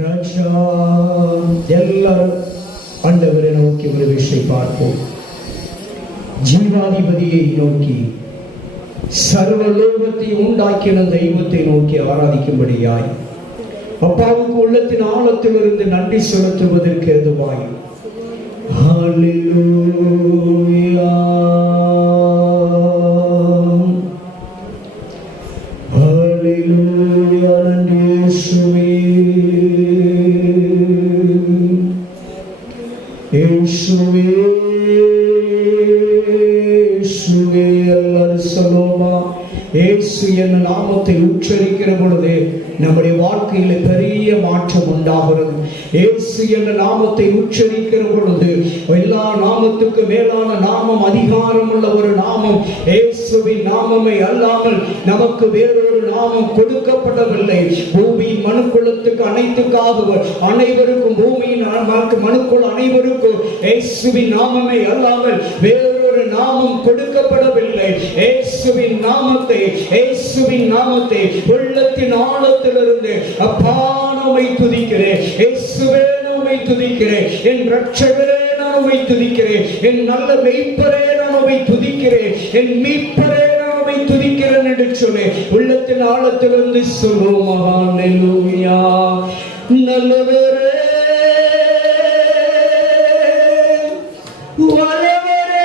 ராஜா. எல்லாரும் ஆண்டவரை நோக்கி ஒரு விஷயம் பார்ப்போம். ஜீவாதிபதியை நோக்கி, சர்வலோகத்தை உண்டாக்கின தெய்வத்தை நோக்கி ஆராதிக்கும்படியாய் அப்பாவுக்கு உள்ளத்தின் ஆழத்திலிருந்து நன்றி செலுத்துவதற்கு எதுவாய் ஹல்லேலூயா ஹல்லேலூயா. நன்றி இயேசுவே, இயேசுவே, இயேசுவே. எல்லாரும் சொல்லுமா, இயேசு என்ற நாமத்தை உச்சரிக்கிற பொழுது நம்முடைய வாழ்க்கையில பெரிய மாற்றம் உண்டாகிறது. இயேசு என்ற நாமத்தை உச்சரிக்கிற பொழுது எல்லா நாமத்துக்கு மேலான நாமம், அதிகாரம் உள்ள ஒரு நாமம் இயேசுவின் நாமமே அல்லாமல் நமக்கு வேறொரு நாமம் கொடுக்கப்படவில்லை. பூமியின் மனுக்குலத்துக்கு அனைவருக்கும் பூமியின் மனுக்குள் அனைவருக்கும் இயேசுவின் நாமமே அல்லாமல் வேறொரு நாமம் கொடுக்கப்படவில்லை. இயேசுவின் நாமத்தை உள்ளத்தின் ஆழத்திலிருந்து அப்பா உம்மை துதிக்கிறேன். இயேசுவே உம்மை துதிக்கிறேன். என் இரட்சகரே நான் உம்மை துதிக்கிறேன். என் நல்ல மேய்ப்பரே நான் உம்மை துதிக்கிறேன். என் மீட்பரே நான் உம்மை துதிக்கிறேன் என்று சொல்லி உள்ளத்தின் ஆழத்திலிருந்து சொல்லுவோம். ஹல்லேலூயா. நல்லவரே, வல்லவரே,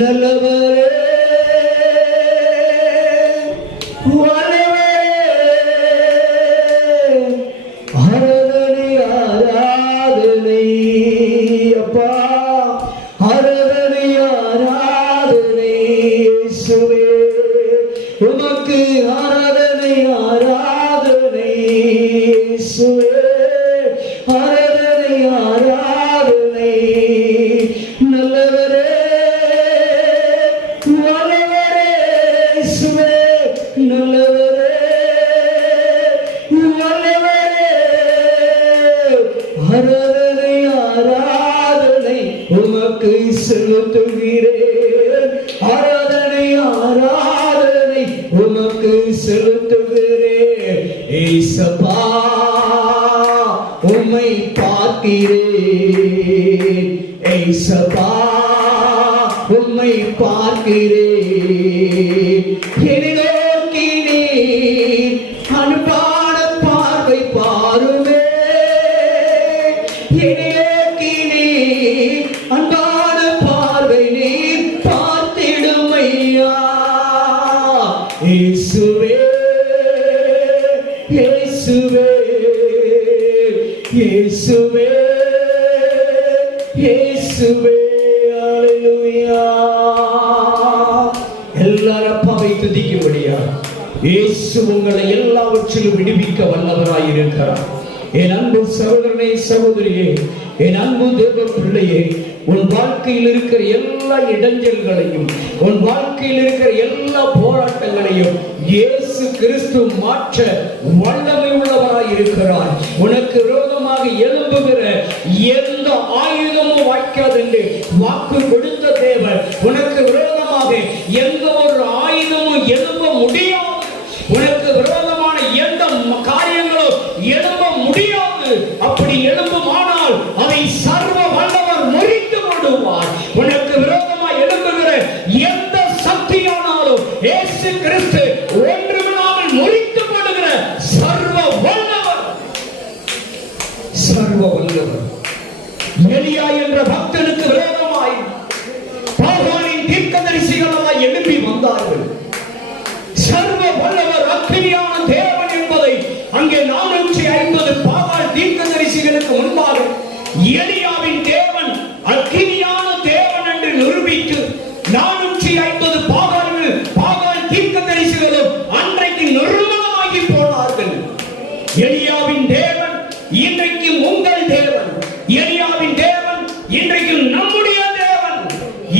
நல்லவரே, உம்மை பார்க்கிறேன். என்னை நோக்கி நீர் அன்பான பார்வை பாருமே. என்னை நோக்கி நீர் அன்பான பார்வை நீர் பார்த்திடும் ஐயா. இயேசுவே, இயேசுவே, இயேசுவே, இயேசுவே. ஹல்லேலூயா. எல்லாரும் அப்பாவை துதிக்கும்படியா இயேசு உங்களை எல்லாவற்றிலும் விடுவிக்க வல்லவராய் இருக்கிறார். என் அன்பு சகோதரனே, சகோதரியே, என் அன்பு தேவ பிள்ளையே, உன் வாழ்க்கையில் இருக்கிற எல்லா இடைஞ்சல்களையும், உன் வாழ்க்கையில் இருக்கிற எல்லா போராட்டங்களையும் இயேசு கிறிஸ்து மாற்ற வல்லமை உள்ளவராய் இருக்கிறார். உனக்கு விரோதமாக எழும்புகிற எந்த ஆயுதமும் வாய்க்காதென்று வாக்கு கொடுத்த தேவன், உனக்கு விரோதமாக எந்த ஒரு ஆயுதமும் எழும்ப முடியாது. உனக்கு விரோதமான எந்த காரியங்களும் எழும்ப முடியாது. அப்படி எழும்புமானால் அதை சர்வ வல்லவர் முறித்து விடுவார். உனக்கு விரோதமாக எழும்புகிற எந்த சக்தியானாலும் இயேசு கிறிஸ்து ஒன்றுமில்லாமல் முறித்து விடுகிற சர்வ வல்லவர், சர்வ வல்லவர். எலியா என்ற பக்தனுக்கு விரோதமாய் பாகாலின் தீர்க்கதரிசிகளாய் எழுப்பி வந்தார்கள். சர்வ வல்லவர் அக்கினியான தேவன் என்பதை அங்கே 450 பாகால் தீர்க்கதரிசிகளுக்கு முன்பாக எலியாவின் தேவன் அக்கினியான தேவன் என்று நிரூபித்து 450 பாகால் தீர்க்கதரிசிகளும் அன்றைக்கு நிர்மூலமாகி போனார்கள். எலியாவின் தேவன் இன்றைக்கும் உங்கள் தேவன். எலியாவின் தேவன் இன்றைக்கும் நம்முடைய தேவன்.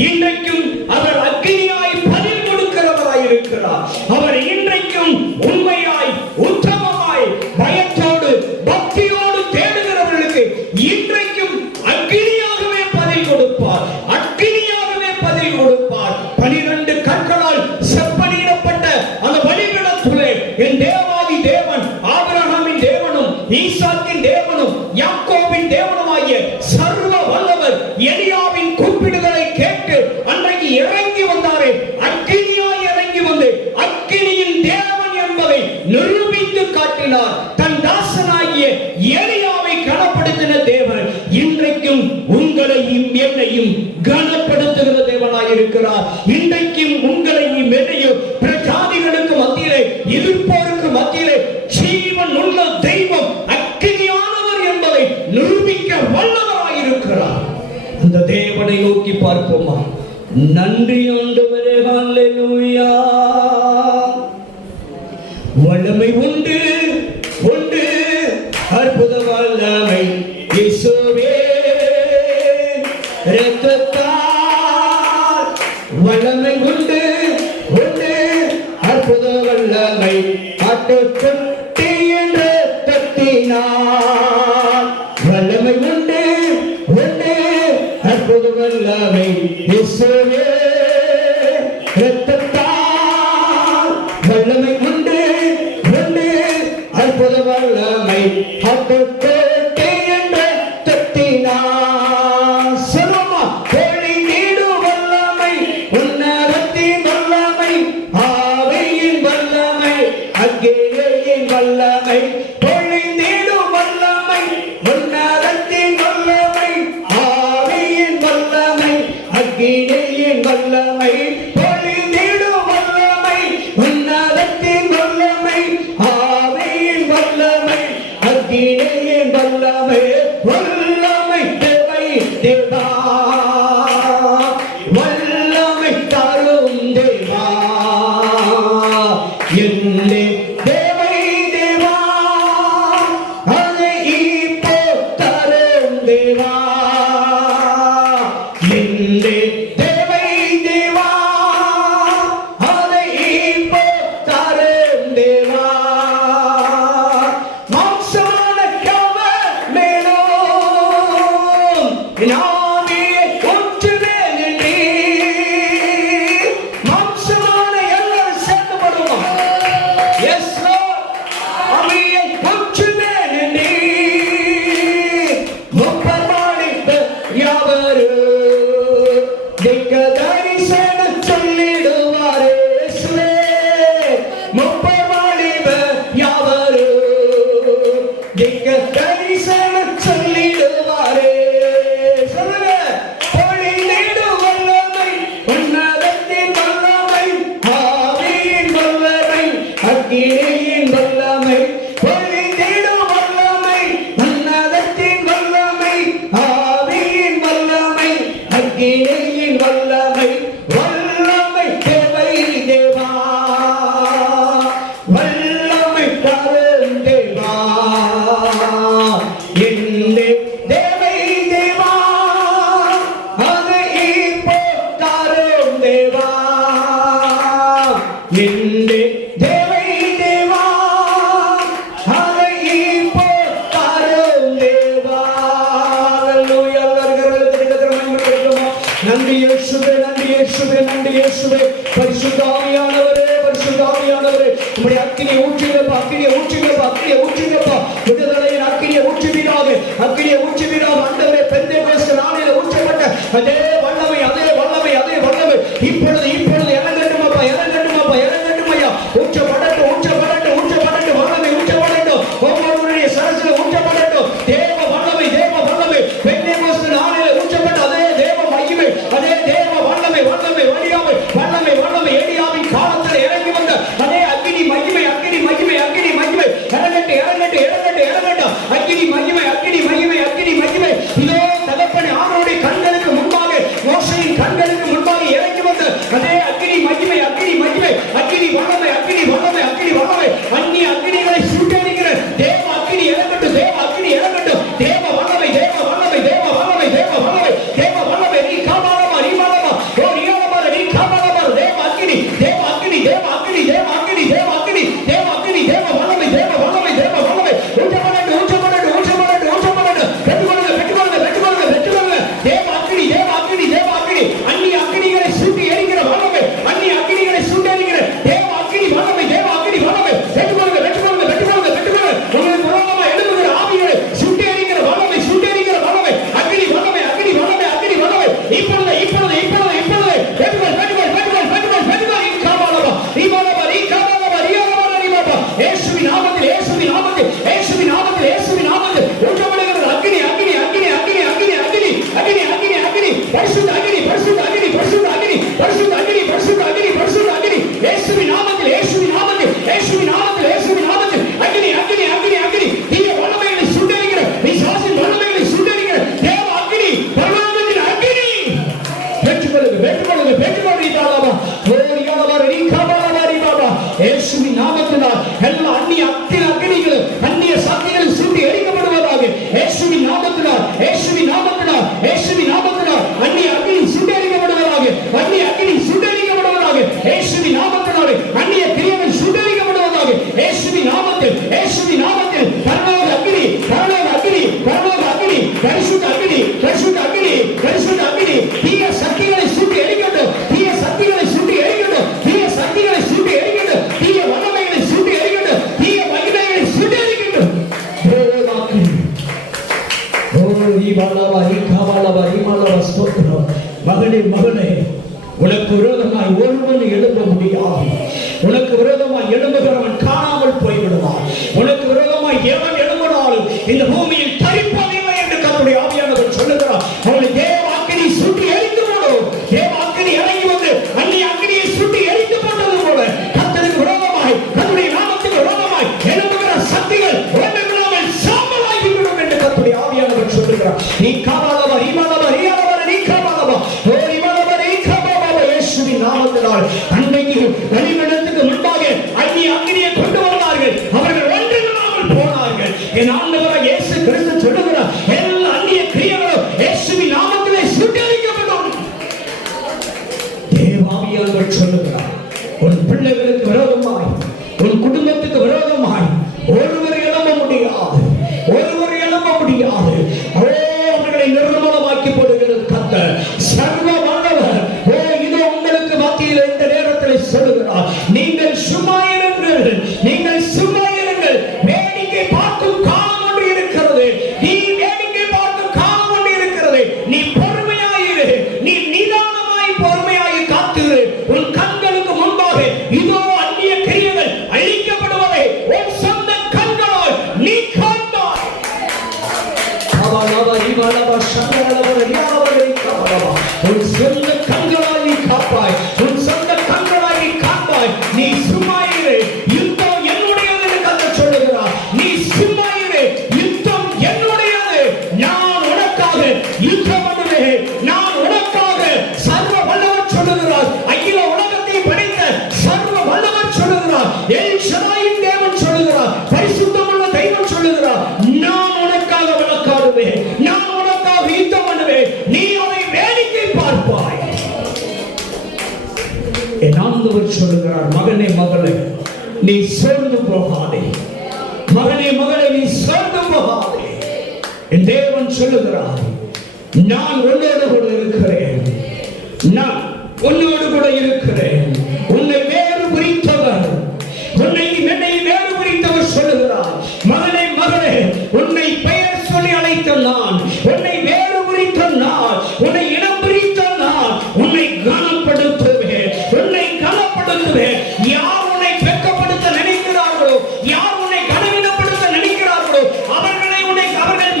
இன்றைக்கும் அவர் அக்கினியாய் பதில் கொடுக்கிறவராய் இருக்கிறார். அவர் இன்றைக்கும் உண்மையாய், உத்தமமாய், பயத்தோடு, பக்தியோடு தேடுகிறவர்களுக்கு இன்றைக்கும் அக்கினியாகவே பதில் கொடுப்பார். அக்கினியாகவே பதில் கொடுப்பார். 12 கற்களால் செப்பனிடப்பட்ட அந்த பலிபீடத்திலே என் தேவாதி தேவன் ஈசாக்கின் தேவனும் யாக்கோபின் தேவனுமாகிய சர்வ வல்லவர் எலியாவின் கூப்பிடுதலை கேட்டு அன்றைக்கு இறங்கி வந்தாரே, அக்கினியாய் இறங்கி வந்து அக்கினியின் தேவன் என்பதை நிரூபித்து காட்டினார். தன் தாசனாகிய எலியாவை கனப்படுத்தின தேவன் இன்றைக்கும் உங்களையும் என்னையும் கனப்படுத்துகிற தேவனாய் இருக்கிறார். இன்றைக்கும் உங்களையும் என்னையும் பிரஜாதிகளுக்கு மத்தியிலே, எதிர்ப்போருக்கு மத்தியிலே ஜீவன் உள்ள தெய்வம் அக்கினியானவர் என்பதை நிரூபிக்க வல்லவராய் இருக்கிறார். அந்த தேவனை நோக்கி பார்ப்போமா? நன்றி ஆண்டவரே, ஹல்லேலூயா. வல்லமை உண்டு உண்டு, அற்புத வல்லமை இயேசுவே இரத்தத்தால். வல்லமை உண்டு உண்டு, அற்புத வல்லமை ஆட்டுக்குட்டியின் இரத்தத்தினால். வல்லமை உண்டு உண்டு, அற்புத வல்லமை இயேசுவே இரத்தத்தால். வல்லமை உண்டு உண்டு, அற்புத வல்லமை ஆட்டுக்குட்டியின் இரத்தத்தினால். சொல்லுமா? பொழிந்திடும் வல்லமை, உன்னதத்தின் வல்லமை, ஆவியின் வல்லமை, அக்கினியின் வல்லமை. பொழிந்திடும் வல்லமை, உன்னதத்தின் வல்லமை, ஆவியின் வல்லமை, அக்கினியின் வல்லமை. பொழிந்திடும் வல்லமை, உன்னதத்தின் வல்லமை, ஆவியின் வல்லமை, அக்கினியின் வல்லமை. வல்லமை தேவை தேவா, வல்லமை தாரும் தேவா, என்னே தேவை தேவா, அதை இப்போ தரும் தேவா. என்னே தேவை தேவா, அதை இப்போ தரும் தேவா. மாம்சமான கவர் மேலும் என் ஆவியை ஊற்றுவேன் என்றீ. மாம்சமான எல்லாரும் சேர்ந்து வருவோம். Yes Lord, ஆவியை ஊற்றுவேன் என்றீ. முப்பர்மாணித்த யாவரும் திக்க தரிசனம் சொல்லிடுவாரே. இயேசுவே முப்பர்மாணித்த யாவரும் திக்க தரிசனம் சொல்லிடுவாரே. சொல்லுங்க. பொழிந்திடும் வல்லமை, உன்னதத்தின் வல்லமை, ஆவியின் வல்லமை, அக்கினியின் வல்லமை. பொழிந்திடும் வல்லமை, உன்னதத்தின் வல்லமை, ஆவியின் வல்லமை, அக்கினியின் வல்லமை. வல்லமை தேவை தேவா, வல்லமை தரும் தேவா, என்னே தேவை தேவா, அதை இப்போ தரும் தேவா. என்னே தேவை தேவா, அதை இப்போ தரும் தேவா. ஹல்லேலூயா. நன்றி இயேசுவே, நன்றி இயேசுவே, நன்றி இயேசுவே. பரிசுத்த ஆவியானவரே, பரிசுத்த ஆவியானவரே, உம்முடைய அக்கினியை ஊற்றுகிறப்பா, அக்கினியை ஊற்றுகிறப்பா, அக்கினியை ஊற்றுகிறப்பா. விடுதலையின் அக்கினியை ஊற்றுவீராக, அக்கினியை ஊற்றுவீராக. ஆண்டவரே, பெந்தேகோஸ்து நாளிலே ஊற்றப்பட்ட அதே வல்லமை, அதே வல்லமை, அதே வல்லமை இப்பொழுது இப்பொழுது இறங்கட்டும் அப்பா, இறங்கட்டும் அப்பா, இறங்கட்டும் ஐயா. ஊற்றப்படட்டும், ஊற்றப்படட்டும், ஊற்றப்படட்டும். வல்லமை ஊற்றப்படட்டும், ஒவ்வொருவருடைய சரசில் ஊற்றப்படட்டும். தேவ வல்லமை, தேவ வல்லமை. பெந்தேகோஸ்து நாளிலே ஊற்றப்பட்ட அதே தேவ மகிமை, அதே தேவ வல்லமை, வல்லமை வழியாமை, வல்லமை வல்லமை எலியாவின் காலத்தில் இறங்கி வந்த அதே அக்கினி மகிமை, அக்கினி மகிமை, அக்கினி மகிமை. இறங்கட்டு இறங்கட்டு இறங்கட்டு இறங்கட்டு. அக்கினி மகிமை, அக்கினி மகிமை, அக்கினி மகிமை. இதோ தகப்பனே, ஆரோனுடைய கண்களுக்கு முன்பாக, மோசேயின் கண்களுக்கு முன்பாக இறங்கி வந்த அதே அக்கினி மகிமை, அக்கினி மகிமை, அக்கினி வல்லமை, அக்கினி வல்லமை, அக்கினி வல்லமை. அந்நிய அக்கினிகளை சுட்டெரிக்கிற தேவ அக்கினி இறங்கட்டு, தேவ அக்கினி இறங்கட்டு. தேவ வல்லமை, தேவ வல்லமை, தேவ வல்லமை, தேவ வல்லமை, தேவ வல்லமை. நீ காமாலமா, நீ மாலமா, ஓ நீயாலமா, நீ காமாலமா. தேவ அக்கினி, தேவ அக்கினி, தேவ அக்கினி, தேவ அக்கினி, தேவ அக்கினி, தேவ அக்கினி, தேவ வல்லமை, தேவ வல்லமை, தேவ வல்லமை. ஊற்றப்படட்டும், ஊற்றப்படட்டும், ஊற்றப்படட்டும், ஊற்றப்படட்டும். பெற்றுக்கொள்ளுங்க, பெற்றுக்கொள்ளுங்க, பெற்றுக்கொள்ளுங்க, பெற்றுக்கொள்ளுங்க. தேவ அக்கினி, தேவ அக்கினி, தேவ அக்கினி. அந்நிய அக்கினிகளை சுட்டி எரிக்கிற வல்லமை, அந்நிய அக்கினிகளை சுட்டி எரிக்கிற தேவ அக்கினி வல்லமை, தேவ அக்கினி வல்லமை. பெற்றுக்கொள்ளுங்க, பெற்றுக்கொள்ளுங்க, பெற்றுக்கொள்ளுங்க, பெற்றுக்கொள்ளுங்க. உங்களுக்கு விரோதமா எழுதுகிற நாமத்தினால் எல்லா அந்நிய அக்கினிகளும் அந்நிய சக்திகளும் சுட்டி எரிக்கப்படுவதாக. இயேசுவின் நாமத்தினால், இயேசுவின் நாமத்தினால், இயேசுவின் நாமத்தினால் அந்நிய அக்கினி சுட்டி எரிக்கப்படுவதாக. அந்நிய அக்கினி சுட்டி எரிக்கப்படுவதாக. இயேசுவின் நாமத்தினால் அந்நிய கிரியைகள் சுட்டி எரிக்கப்படுவதாக. இயேசுவின் நாமத்தில், இயேசுவின் நாமத்தில் பரலோக அக்கினி, பரலோக அக்கினி, பரலோக அக்கினி, பரிசுத்த அக்கினி, பரிசுத்த அக்கினி, பரிசுத்த அக்கினி தீய சக்திகளை சுட்டி எரிக்கட்டும். தீய சக்திகளை சுட்டி எரிக்கட்டும். தீய சக்திகளை சுட்டி எரிக்கட்டும். தீய வல்லமைகளை சுட்டி எரிக்கட்டும். தீய மகிமைகளை சுட்டி எரிக்கட்டும். மகனே மகனே, உனக்கு விரோதமாய் ஒருவன் எழும்ப முடியாது. உனக்கு விரோதமாய் எழும்புகிறவன் காணாமல் போய்விடுவான். உனக்கு விரோதமாய் எவன் எழும்பினாலும் இந்த பூமியில் தரிப்பதில்லை என்று கர்த்தருடைய ஆவியானவர் சொல்லுகிறார். அவனை தேவ அக்கினி சுட்டி எரித்து போடும். தேவ அக்கினி இறங்கி வந்து அந்நிய அக்கினியை சுட்டி எரித்து போட்டது போல கர்த்தருக்கு விரோதமாய், கர்த்தருடைய நாமத்துக்கு விரோதமாய் எழும்புகிற சக்திகள் ஒன்றுமில்லாமல் சாம்பலாகிவிடும் என்று கர்த்தருடைய ஆவியானவர் சொல்லுகிறார். நீ காவாலவா, ஈமாலவா, ரியாலவா, நீ காவாலவா, ஓ ஈமாலவா, நீ காவாலவா. இயேசுவின் நாமத்தினால் அன்றைக்கு பலிபீடத்துக்கு முன்பாக அந்நிய அக்கினியை கொண்டு வந்தார்கள். அவர்கள் ஒன்றுமில்லாமல் போனார்கள். என் ஆண்டவராகிய இயேசு கிறிஸ்து சொல்லுகிறார், எல்லா அந்நிய கிரியைகளும் இயேசுவின் நாமத்திலே சுட்டெரிக்கப்படும். தேவாவியானவர் சொல்லுகிறார், உன் பிள்ளைகளுக்கு விரோதமாய், உன் குடும்பத்துக்கு விரோதமாய் ஒருவர் எழும்ப முடியாது. ஒருவர் எழும்ப முடியாது. அவர்களை நிர்மூலமாக்கி போடுகிறது கர்த்தர் சர்வ வல்லவர். இதோ உங்களுக்கு மத்தியில் இந்த நேரத்தில் சொல்லுகிறார், நீங்கள் சும்மா இருங்கள், நீங்கள் சும்மா இருங்கள். வேடிக்கை பார்க்கும் காலம் ஒன்று இருக்கிறது. நீ வேடிக்கை பார்க்கும் காலம் ஒன்று இருக்கிறது. நீ பொறுமையாயிரு, நீ நிதானமாய் பொறுமையாய் காத்திரு. உன் கண்களுக்கு முன்பாக இதோ அந்நிய கிரியைகள் அழிக்கப்படுவதை உன் சொந்த கண்களால் நீ காண்பாய். உன் சொந்த கண்களால் நீ காப்பாய். உன் சொந்த கண்களால் நீ காப்பாய். நீ சும்மா இரு, யுத்தம் என்னுடையது என்று கர்த்தர் சொல்லுகிறார். நீ சும்மா இரு, யுத்தம் என்னுடையது. நான் உனக்காக யுத்தம் பண்ணுவேன். நான் உனக்காக சர்வ வல்லவர் சொல்லுகிறார். அகில உலகத்தை படைத்த சர்வ வல்லவர் சொல்லுகிறார். எல் ஷடாயின் தேவன் சொல்லுகிறார். பரிசுத்தமுள்ள தெய்வம் சொல்லுகிறார், நான் உனக்காக வழக்காடுவேன். நான் உனக்காக யுத்தம் பண்ணுவேன். நீ அதை வேடிக்கை பார்ப்பாய். என் ஆண்டவர் சொல்லுகிறார், மகனே மகளே, நீ சோர்ந்து போகாதே. மகனே மகளே, நீ சோர்ந்து போகாதே. என் தேவன் சொல்லுகிறார், நான் உன்னோடு கூட இருக்கிறேன். நான் உன்னோடு கூட இருக்கிறேன். உன்னை வேறு குறித்தவர், என்னை வேறு குறித்தவர் சொல்லுகிறார். மகனே மகளே, உன்னை பெயர் சொல்லி அழைத்த நான், உன்னை வேறு குறித்த நான், உன்னை இனம் பிரித்த நான், உன்னை கனப்படுத்துவேன். உன்னை கனப்படுத்துவேன். யார் உன்னை வெட்கப்படுத்த நினைக்கிறார்களோ, யார் உன்னை கனவீனப்படுத்த நினைக்கிறார்களோ, அவர்கள்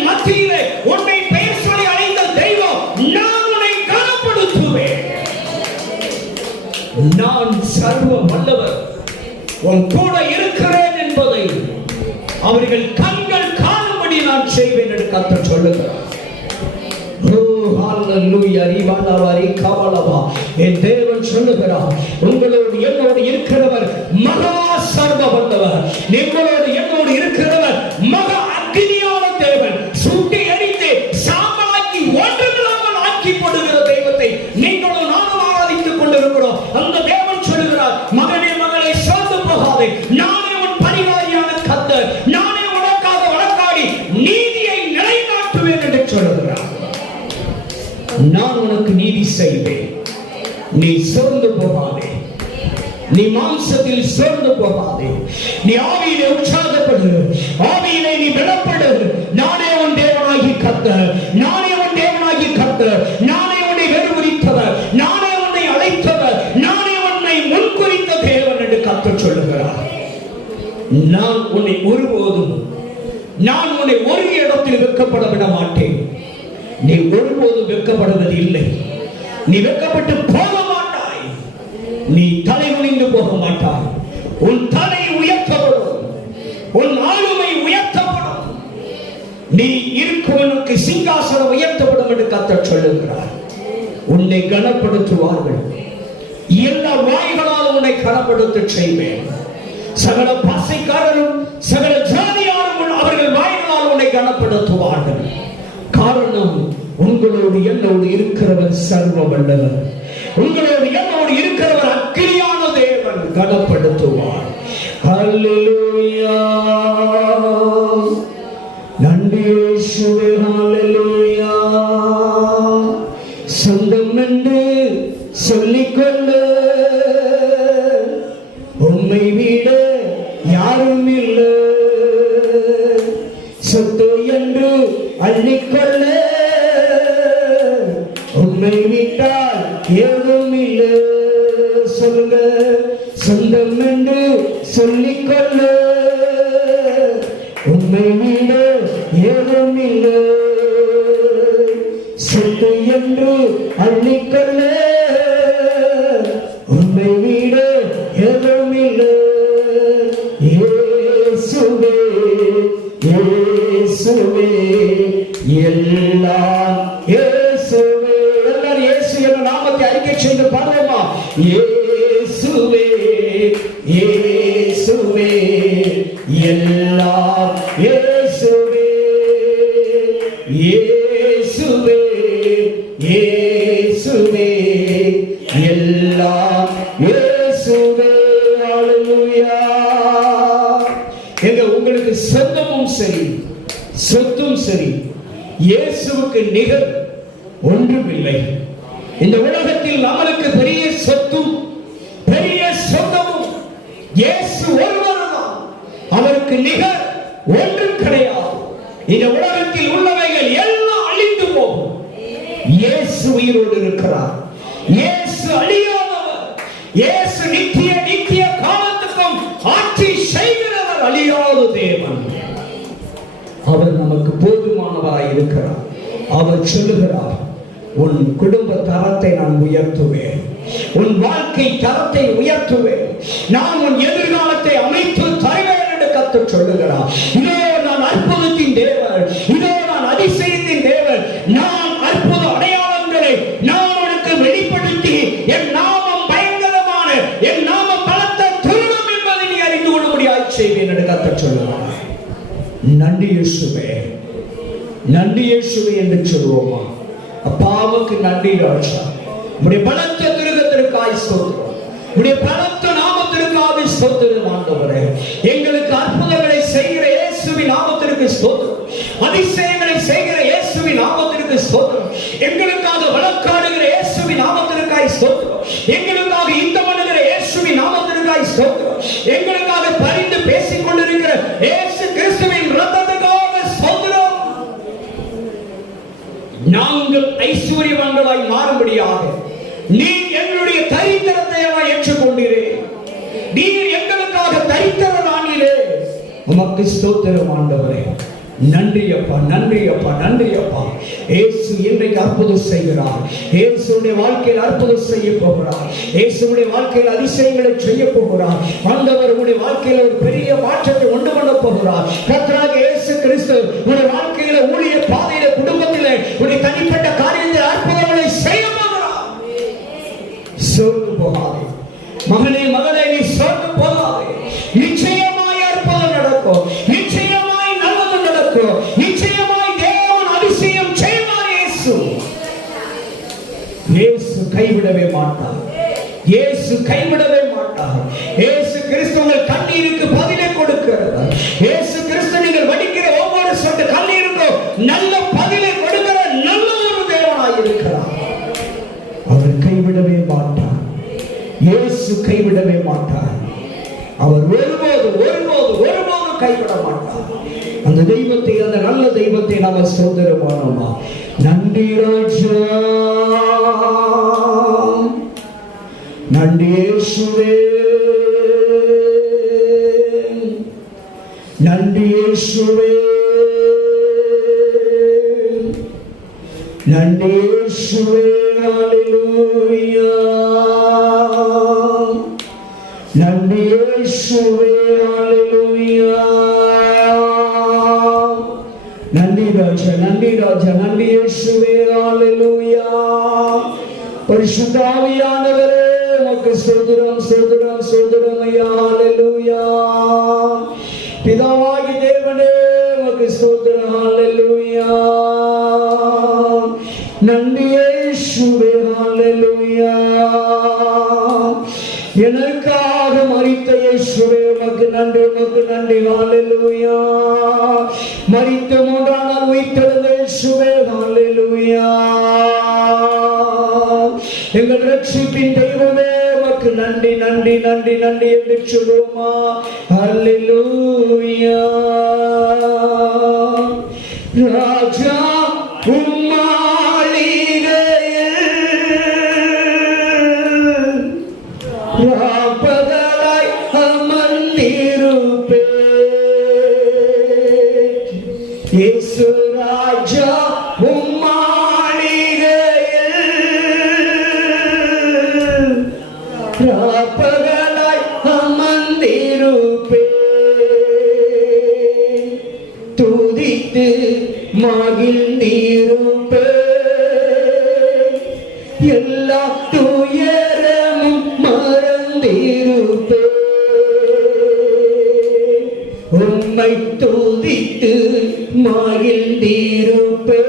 மத்தியிலே உன்னை பெயர் சொல்லி அழைத்த தெய்வம் நான் உன்னை கனப்படுத்துவேன். நான் சர்வ வல்லவர், உன் கூட இருக்கிறேன் என்பதை அவர்கள் கண்கள் காணும்படி நான் செய்வேன் என்று கர்த்தர் சொல்லுகிறார். என் தேவன் சொல்லுகிறார், உங்களோடு என்னோடு இருக்கிறவர் மகா சர்வ வல்லவர். உங்களோடு என்னோடு இருக்கிறவர் மகா அக்னியான தேவன். சுட்டி எரித்து சாம்பலாக்கி ஒன்றுமில்லாமல் ஆக்கி போடுகிற தெய்வத்தை நீங்களும் நானும் ஆராதித்துக் கொண்டிருக்கிறோம். அந்த தேவன் சொல்லுகிறார், மகனே மகளே, சோர்ந்து போகாதே. நானே உன் பரிகாரியான கர்த்தர். நானே உனக்காக வழக்காடி நீதியை நிலைநாட்டுவேன் என்று சொல்லுகிறார். நான் உனக்கு நீதி செய்வேன். நீ சோர்ந்து போகாதே. நீ மாம்சத்தில் சோர்ந்து போகாதே. நீ ஆவியிலே உற்சாகப்படு. ஆவியிலே நீ பலப்படு. நானே உன் தேவனாகி கர்த்தர். நானே உன் தேவனாகி கர்த்தர். நானே உன்னை வெறுவித்தவர். நானே உன்னை அழைத்தவர். நானே உன்னை முன்குறித்த தேவன் என்று கர்த்தர் சொல்லுகிறார். நான் உன்னை ஒருபோதும், நான் உன்னை ஒரு இடத்தில் வெட்கப்பட விட மாட்டேன். நீ ஒருபோதும் வெட்கப்படுவது இல்லை. நீ வெட்கப்பட்டு போக மாட்டாய். நீ தலை குனிந்து போக மாட்டாய். உன் தலை உயர்த்தப்படும். உன் ஆளுமை உயர்த்தப்படும். நீ இருக்குவனுக்கு சிங்காசனம் உயர்த்தப்படும் என்று கர்த்தர் சொல்லுகிறார். உன்னை கனப்படுத்துவார்கள். எல்லா வாய்களால் உன்னை கனப்படுத்த செய்வேன். சகல பாசைக்காரரும் சகல ஜாதியாரும் அவர்கள் வாயினால் உன்னை கனப்படுத்துவார்கள். காரணம், உங்களோடு என்னோடு இருக்கிறவர் சர்வ வல்லவர். உங்களோடு என்னோடு இருக்கிறவர் அக்கினியான தேவன், கனப்படுத்துவார். ஹல்லேலூயா. நன்றி இயேசுவே. ஹல்லேலூயா. சொந்தம் என்று சொல்லிக்கொள்ள உம்மை விட யாரும் இல்லை. சொத்து என்று அள்ளிக்கொள்ள உம்மை விட்டால் ஏதும் இல்லை. சொல்லுங்க. சொந்தம் என்று சொல்லிக்கொள்ள உம்மை விட ஏதும் இல்லை. சொத்து என்று அள்ளிக்கொள்ள உம்மை விட ஏதும் இல்லை. இயேசுவே இயேசுவே எல்லாம் இயேசுவே. எல்லாரும் இயேசு என்ற நாமத்தை அறிக்கை செய்து பாடுவோமா? இயேசுவே இயேசுவே எல்லாம் இயேசுவே. இயேசுவே இயேசுவே எல்லாம் இயேசுவே. ஹல்லேலூயா. எங்க உங்களுக்கு சொந்தமும் சரி சொத்தும் சரி, இயேசுவுக்கு நிகர் ஒன்றுமில்லை. இந்த உலகத்தில் நம்மளுக்கு பெரிய சொத்தும் பெரிய சொந்தமும் இயேசு ஒருவர்தான். அவருக்கு நிகர் ஒன்றும் கிடையாது. இந்த உலகத்தில் உள்ளவைகள் எல்லாம் அழிந்து போகும். இயேசு உயிரோடு இருக்கிறார். இயேசு அழியாதவர். இயேசு நித்திய நித்திய காலத்துக்கும் ஆட்சி செய்கிறவர், அழியாத தேவன். அவர் நமக்கு போதுமானவராய் இருக்கிறார். அவர் சொல்லுகிறார், உன் குடும்ப தரத்தை நான் உயர்த்துவேன், உன் வாழ்க்கை தரத்தை உயர்த்துவேன், நான் உன் எதிர்காலத்தை அமைத்து தருவேன் என்று கர்த்தர் சொல்லுகிறார். இதோ நான் அற்புதத்தின் தேவன், இதோ நான் அதிசயத்தின் தேவன், நான் அற்புத அடையாளங்களை நான் உனக்கு வெளிப்படுத்தி என் நாமம் பயங்கரமான, என் நாமம் பலத்த துருவம் என்பதை நீ அறிந்து கொள்ளும்படியாய் செய்வேன் என்று கர்த்தர் சொல்லுகிறார். நன்றி இயேசுவே, நன்றி இயேசுவே என்று சொல்வோமா? அப்பாவுக்கு நன்றி ராஜா. உம்முடைய பலத்த திருகத்திற்காய் ஸ்தோத்திரம், உம்முடைய பலத்த நாமத்திற்காக ஸ்தோத்திரம் ஆண்டவரே. எங்களுக்கு அற்புதங்களை செய்கிற இயேசுவின் நாமத்திற்கு ஸ்தோத்திரம், அதிசயங்களை செய்கிற இயேசுவின் நாமத்திற்கு ஸ்தோத்திரம். எங்களுக்காக வழக்காடுகிற இயேசுவின் நாமத்திற்காய் ஸ்தோத்திரம், எங்களுக்காக இந்த பண்ணுகிற இயேசுவின் நாமத்திற்காய் ஸ்தோத்திரம், எங்களுக்காக பரிந்து பேசிக் கொண்டிருக்கிற இயேசு கிறிஸ்துவின் இரத்தத்துக்காக ஸ்தோத்திரம். நாங்கள் ஐஸ்வர்யவான்களாய் மாறும்படியாக நீர் எங்களுடைய தரித்திரத்தை ஏற்றுக்கொண்டீரே, நீர் எங்களுக்காக தரித்திரரானீரே. உமக்கு ஸ்தோத்திரம் ஆண்டவரே. நன்றி அப்பா, நன்றி அப்பா, நன்றி அப்பா. இயேசு இன்றைக்கு அற்புதம் செய்கிறார். இயேசுடைய வாழ்க்கையில் அற்புதம் செய்ய போகிறார். இயேசுடைய வாழ்க்கையில் அதிசயங்களை செய்ய போகிறார். ஆண்டவர் உடைய வாழ்க்கையில் ஒரு பெரிய மாற்றத்தை கொண்டு வர போகிறார். கர்த்தராகிய இயேசு கிறிஸ்து உடைய வாழ்க்கையில, ஊழிய பாதையில, குடும்பத்திலே, உடைய தனிப்பட்ட காரியத்தில் அற்புதங்களை செய்ய போகிறார். சோர்ந்து போகாதே மகனே, மகளே, நீ சோர்ந்து போகாதே. நிச்சயமாய் அற்புதம் நடக்கும், நிச்சயமாய் நல்லது நடக்கும், நிச்சயமாய் தேவன் அதிசயம் செய்வார். இயேசு இயேசு கைவிடவே மாட்டார். இயேசு கைவிடவே மாட்டார். இயேசு கிறிஸ்து உங்கள் கண்ணீருக்கு பதிலை கொடுக்கிறார். இயேசு கிறிஸ்து நீங்கள் வடிக்கிற ஒவ்வொரு சொட்டு கண்ணீருக்கும் நல்ல பதிலை கொடுக்கிற நல்ல ஒரு தேவனாய் இருக்கிறார். அவர் கைவிடவே மாட்டார். இயேசு கைவிடவே மாட்டார். அவர் ஒருபோது ஒருபோது ஒருபோது கைவிட மாட்டார். அந்த தெய்வத்தை, அந்த நல்ல தெய்வத்தை நாம ஸ்தோத்திரமானோமா? நன்றி ராஜா, நன்றி இயேசுவே, நன்றி இயேசுவே, நன்றி இயேசுவே. ஹல்லேலூயா. நன்றி இயேசுவே. ஹல்லேலூயா. நன்றி ராஜா, நன்றி ராஜா, நன்றி இயேசுவே. ஹல்லேலூயா. பரிசுத்த ஆவியானவரே, உமக்கு ஸ்தோத்திரம், ஸ்தோத்திரம், ஸ்தோத்திரம் ஐயா. ஹல்லேலூயா. இயேசுவே உமக்கு நன்றி, உமக்கு நன்றி. ஹல்லேலூயா. மரித்து மூன்றாம் நாள் உயிர்த்தெழுந்த இயேசுவே ஹல்லேலூயா. எங்கள் ரட்சிப்பின் தெய்வமே உமக்கு நன்றி, நன்றி, நன்றி, நன்றி என்று சொல்லுவோமா? ஹல்லேலூயா. ராஜா ராப்பகலாய் அமர்ந்திருப்பே. இயேசு ராஜா உம்மாளிகையில் ராப்பகலாய் அமர்ந்திருப்பே. துதித்து மகிழ்ந்திருப்பே. எல்லா துயரமும் மறந்திருப்பே. உம்மை துதித்து மகிழ்ந்திருப்பே.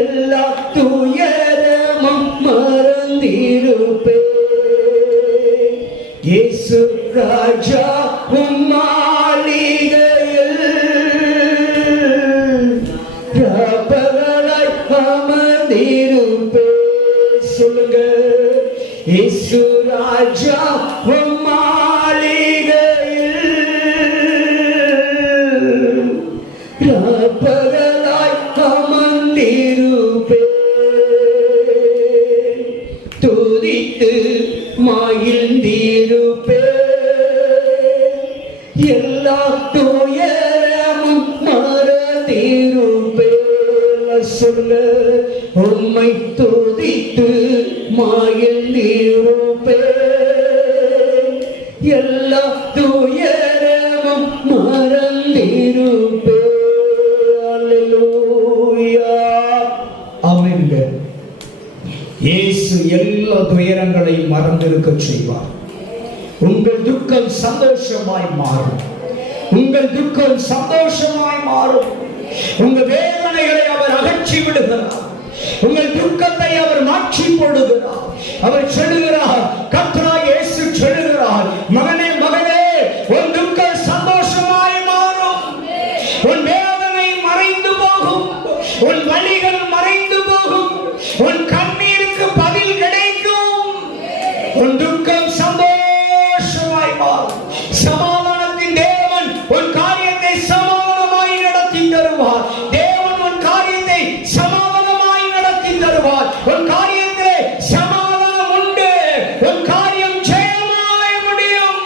எல்லா துயரமும் மறந்திருப்பே. இயேசு ராஜா உம்மாளிகையில் ராப்பகலாய் அமர்ந்திருப்பே. சொல்லுங்க. இயேசு ராஜா உம்மாளிகையில் ராப்பகலாய் அமர்ந்திருப்பே. துதித்து மகிழ்ந்திருப்பே. எல்லா துயரமும் மறந்திருப்பே. சொல்லுங்க. உம்மை துதித்து மகிழ்ந்திருப்பே. எல்லா துயரமும் மறந்திருப்பே. அல்லேலூயா. ஆமென். இயேசு எல்லா துயரங்களையும் மறந்திருக்க செய்வார். உங்கள் துக்கம் சந்தோஷமாய் மாறும். உங்கள் துக்கம் சந்தோஷமாய் மாறும். உங்கள் வேதனைகளை அவர் அகற்றி விடுகிறார். உங்கள் துக்கத்தை அவர் மாற்றி போடுகிறார். அவர் சொல்லுகிறார், கர்த்தராகிய இயேசு சொல்லுகிறார், மகனே மகனே, உன் துக்கம் சந்தோஷமாய் மாறும். உன் வேதனை மறைந்து போகும். உன் வலிகள் மறைந்து போகும். உன் கண்ணீருக்கு பதில் கிடைக்கும். உன் துக்கம் சந்தோஷமாய் மாறும். சமாதானத்தின் தேவன் உன் காரியத்தை சமாதானமாய் நடத்தி தருவார். தேவன் உன் காரியத்தை சமாதானமாய் நடத்தி தருவார். உன் காரியத்திலே சமாதானம் உண்டு. உன் காரியம் ஜெயமாய் முடியும்.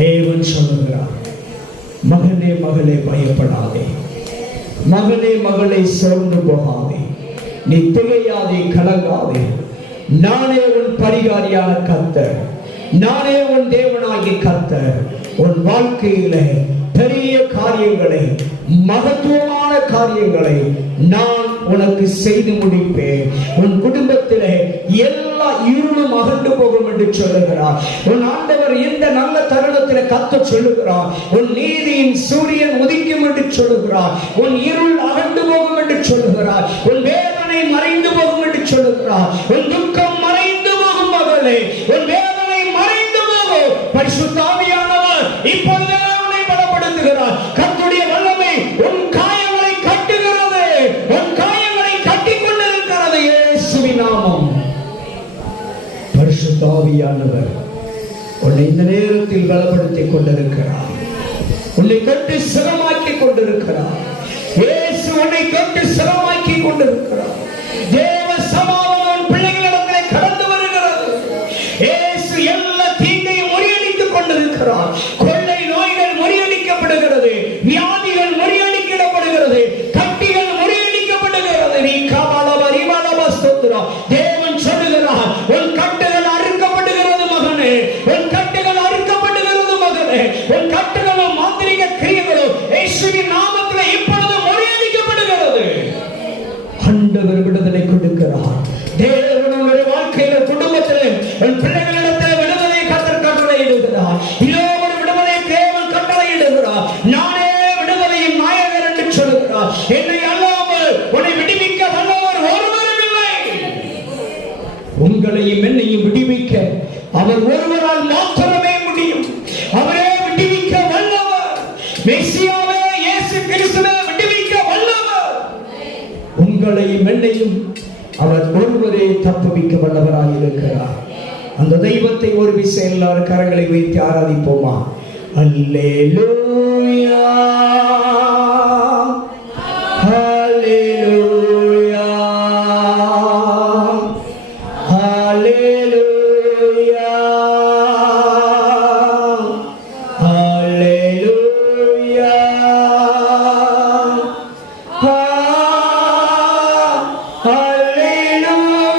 தேவன் சொல்லுகிறார், மகனே மகளே பயப்படாதே. மகனே மகளே சோர்ந்து போகாதே. நீ திகையாதே, கலங்காதே. நானே உன் பரிகாரியான கர்த்தர். நானே உன் தேவனாகிய கர்த்தர். உன் வாழ்க்கையிலே பெரிய காரியங்களை, மகத்துவமான காரியங்களை நான் உனக்கு செய்து முடிப்பேன். உன் குடும்பத்திலே எல்லா இருளும் அகன்று போகும் என்று சொல்லுகிறார். உன் ஆண்டவர் இந்த நல்ல தருணத்தில் கர்த்தர் சொல்லுகிறார், உன் நீதியின் சூரியன் உதிக்கும் என்று சொல்லுகிறார். உன் இருள் அகன்று போகும் என்று சொல்லுகிறார். உன் வேதனை மறைந்து போகும் என்று சொல்லுகிறார். உன் துக்கம் மறைந்து போகும் மகளே. உன் வேதனை மறைந்து போகும். பரிசுத்த ஆவியானவர் இப்பொழுது உன்னை பலப்படுத்துகிறார். கர்த்தருடைய வல்லமை உன் காயங்களை கட்டுகிறது. உன் காயங்களை கட்டிக் கொண்டிருக்கிறது. இயேசுவின் நாமம். பரிசுத்த ஆவியானவர் உன்னை இந்த நேரத்தில் பலப்படுத்திக் கொண்டிருக்கிறார். உன்னை கட்டி சிரமாக்கி கொண்டிருக்கிறார். இயேசு உன்னை கட்டி சிரமாக்கி கொண்டிருக்கிறார். தேவ சமாதானம் பிள்ளைகளிடத்திலே கடந்து வருகிறது. இயேசு எல்லா தீங்கையும் முறியடித்துக் கொண்டிருக்கிறார். கொள்ளை நோய்கள் முறியடிக்கப்படுகிறது. வியாதிகள் முறியடிக்கப்படுகிறது. கட்டிகள் முறியடிக்கப்படுகிறது. நீ கபலவரி வலவஸ்தோத்ரா. தேவன் சொல்லுகிறார், உன் கட்டுகள் அறுக்கப்படுகிறது மகனே. உன் கட்டுகள் அறுக்கப்படுகிறது மகனே. உன் கட்டுகளும் மாந்திரிக கிரியைகளும் இயேசுவின் நாமத்திலே இப்பொழுது முறியடிக்கப்படுகிறது. ஆண்டவர் விடுதலை கொடுக்கிறார். தேவன் உங்களுடைய வாழ்க்கையில, குடும்பத்திலே, உன் பிள்ளைகளிடத்தில் விடுதலை கர்த்தர் கட்டளையிடுகிறார். இதோ ஒரு விடுதலை தேவன் கட்டளையிடுகிறார். நானே விடுதலையின் நாயகர் என்று சொல்லுகிறார். என்னை அல்லாமல் உன்னை விடுவிக்க வல்லவர் ஒருவரும் இல்லை. உங்களையும் என்னையும் விடுவிக்க அவர் ஒருவரால் மாத்திரமே முடியும். அவரே விடுவிக்க வல்லவர். மெசியாவே, இயேசு கிறிஸ்துவே விடுவிக்க வல்லவர். உங்களையும் என்னையும் அவர் ஒருவரே தப்புவிக்க வல்லவராய் இருக்கிறார். அந்த தெய்வத்தை ஒரு விசை எல்லாரும் கரங்களை வைத்து ஆராதிப்போமா? அல்லேலூயா, ஹல்லேலூயா, ஹல்லேலூயா, ஹல்லேலூயா,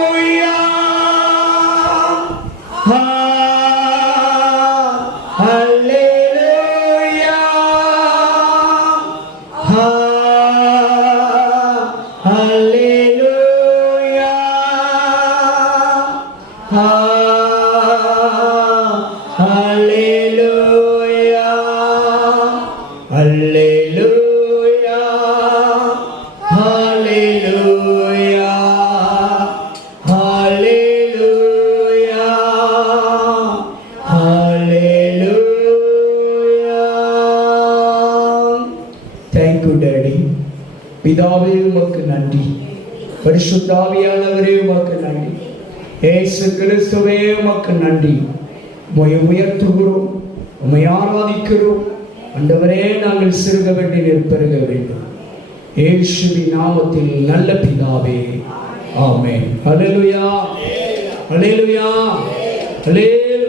ஹல்லேலூயா, ஹல்லேலூயா, ஹல்லேலூயா, ஹல்லேலூயா, ஹல்லேலூயா, ஹல்லேலூயா, ஹல்லேலூயா, ஹல்லேலூயா. Thank you, Daddy. பிதாவே உமக்கு நன்றி. பரிசுத்த ஆவியானவரே உமக்கு நன்றி. இயேசு கிறிஸ்துவே உமக்கு நன்றி. உம்மை உயர்த்துகிறோம், உம்மை ஆராதிக்கிறோம். ஆண்டவரே, நாங்கள் சிறுக வேண்டி பெருக வேண்டும். இயேசுவின் நாமத்தில் நல்ல பிதாவே, ஆமென். ஹல்லேலூயா, ஹல்லேலூயா, ஹல்லேலூயா.